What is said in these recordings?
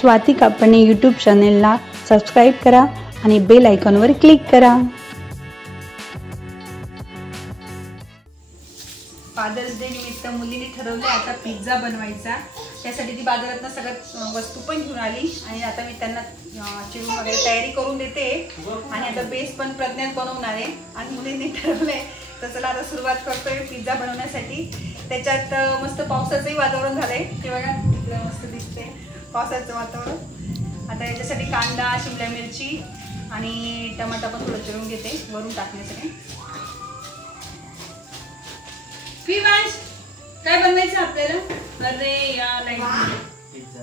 स्वाती कापणे यूट्यूब चॅनेलला सबस्क्राईब करा आणि बेल आयकॉनवर क्लिक करा। फादर्स डे निमित्त मुलीने ठरवले आता पिझ्झा बनवायचा। त्यासाठी ती बाजारातून सगळ्या वस्तू पण घेऊन आली आणि आता मी त्यांना चिरून वगैरे तयारी करून देते आणि आता बेस पण प्रज्ञात बनवणार आहे आणि मुलीने ठरवलंय तर चला आता सुरुवात करतोय पिझ्झा बनवण्यासाठी। त्याच्यात मस्त पावसाचंही वातावरण झालंय, ते बघा तिकडे मस्त दिसते पावसाचं वातावरण। आता याच्यासाठी कांदा, शिमला मिरची आणि टमाटा पण थोडं चिरून घेते वरून टाकण्यासाठी। विवांश काय बनवायचं आपल्याला? अरे या लाईट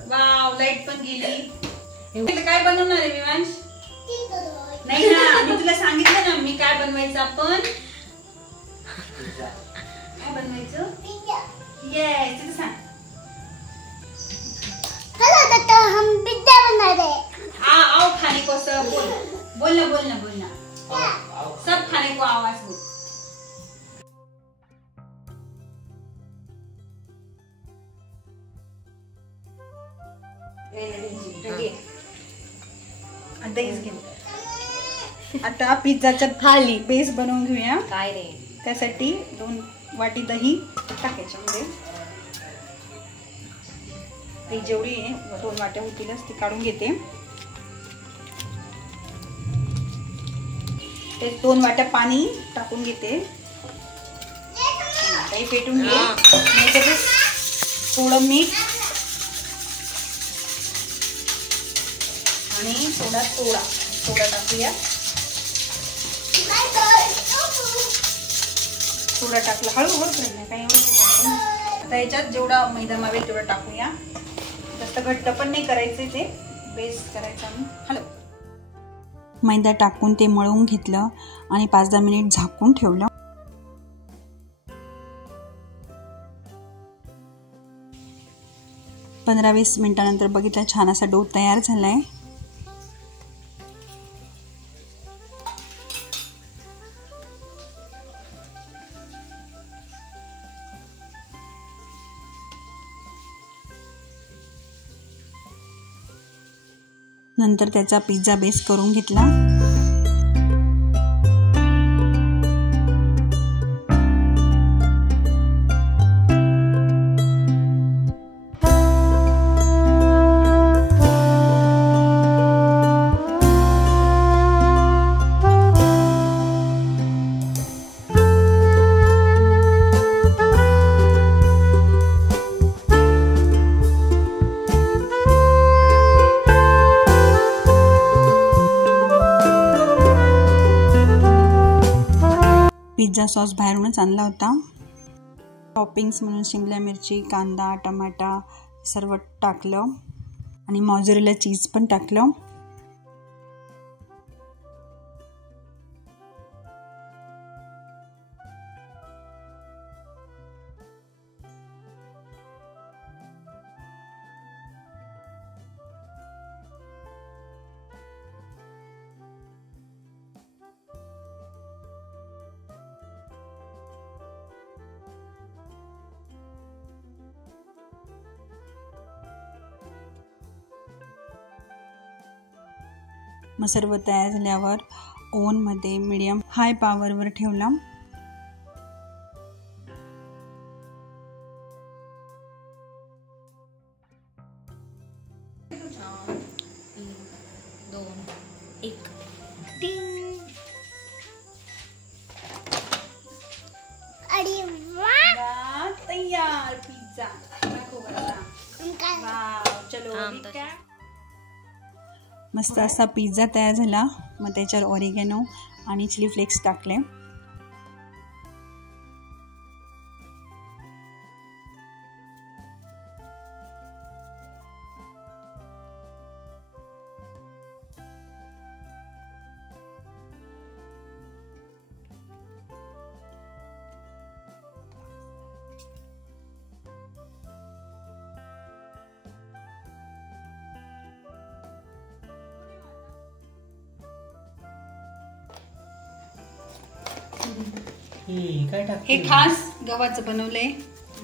वाव लाईट पण गेली। काय बनवणार आहे विवांश? नाही ना, मी तुला सांगितलं ना मी काय बनवायचं आपण काय बनवायचं। येस तू सांग। हेलो दादा हम पिज्जा बना रहे हैं। आओ खाने को सब बोलना बोलना बोलना सब खाने को आवाज बोल। आता पिझ्झाच्या थाली बेस बनवून घेऊया। काय रे त्यासाठी 2 वाटी दही टाकायच्यामध्ये। ती जेवढी 2 वाट्या होतीलच ती काढून घेते। ते 2 वाट्या पाणी टाकून घेते। दही फेटून घे। त्याच्यात थोडं मीठ आणि सोडा टाकूया। सोडा टाकला हळूहळू काही एवढं। आता याच्यात जेवढा मैदा मावेल तेवढा टाकूया। जास्त घट्ट पण नाही करायचे, ते बेस करायचा। हॅलो मैदा टाकून ते मळून घेतलं आणि 5-10 मिनिट झाकून ठेवलं। पंधरा 20 मिनिटानंतर बघितलं छान असा डो तयार झालाय। नंतर त्याचा पिझ्झा बेस करून घेतला। पिझ्झा सॉस बाहेरूनच आणला होता। टॉपिंग्स म्हणून शिमला मिरची, कांदा, टमाटा सर्व टाकलं आणि मॉझरेला चीज पण टाकलं। मग सर्व तयार झाल्यावर ओव्हन मध्ये मीडियम हाय पॉवरवर ठेवला। अरे वाह तैयार पिझ्झा। वाव चलो मस्त असा पिझ्झा तयार झाला। मग त्याच्यावर ऑरिगॅनो आणि चिली फ्लेक्स टाकले। हे खास गव्हाचं बनवलंय,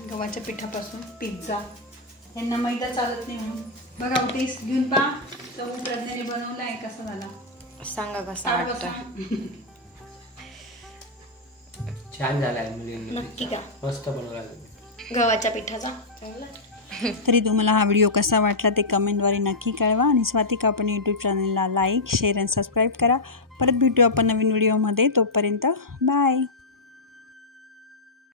गव्हाच्या पिठापासून पिझ्झा। यांना मैदा चालत नाही म्हणून. बघा टेस्ट घेऊन पहा. चव प्रज्ञाने बनवला आहे, कसा झाला सांगा कसा वाटतं. छान झालाय मुलींनी. नक्की का? मस्त बनवला गव्हाच्या पिठाचा चांगला. तरी तुम्हाला हा व्हिडिओ कसा वाटला ते कमेंटद्वारे नक्की कळवा आणि स्वाती कापणे यूट्यूब चॅनलला लाईक शेअर आणि सबस्क्राईब करा. परत भेटू आपण नवीन व्हिडिओमध्ये. तोपर्यंत बाय.